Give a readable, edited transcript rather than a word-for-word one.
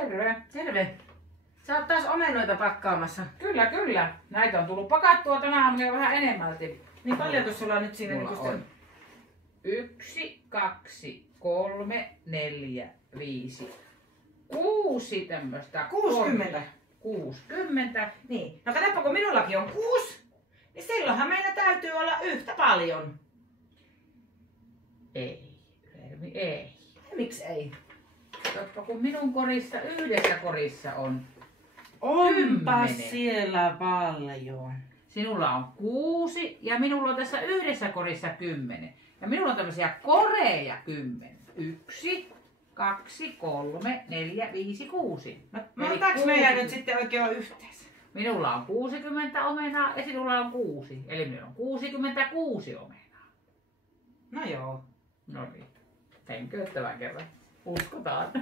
Terve. Terve. Sä oot taas omenoita pakkaamassa. Kyllä, kyllä. Näitä on tullut pakattua tänä aamuna jo vähän enemmälti. Niin paljon tuossa ollaan nyt siinä Mulla niin on 1, 2, 3, 4, 5, 6 tämmöstä. 60. 60. Niin. No katsoppa, kun minullakin on 6, niin silloinhan meillä täytyy olla yhtä paljon. Ei, Lermi, ei. Miksi ei? Katsoppa, kun minun korissa, yhdessä korissa on Onpa 10. siellä paljon. Sinulla on 6 ja minulla on tässä yhdessä korissa 10. Ja minulla on tämmöisiä koreja 10. 1, 2, 3, 4, 5, 6. No, montaaks meillä nyt sitten oikein on yhteensä? Minulla on 60 omenaa ja sinulla on 6. Eli minulla on 66 omenaa. No joo. No niin. Tenkö tämän kerran? Uskotaan.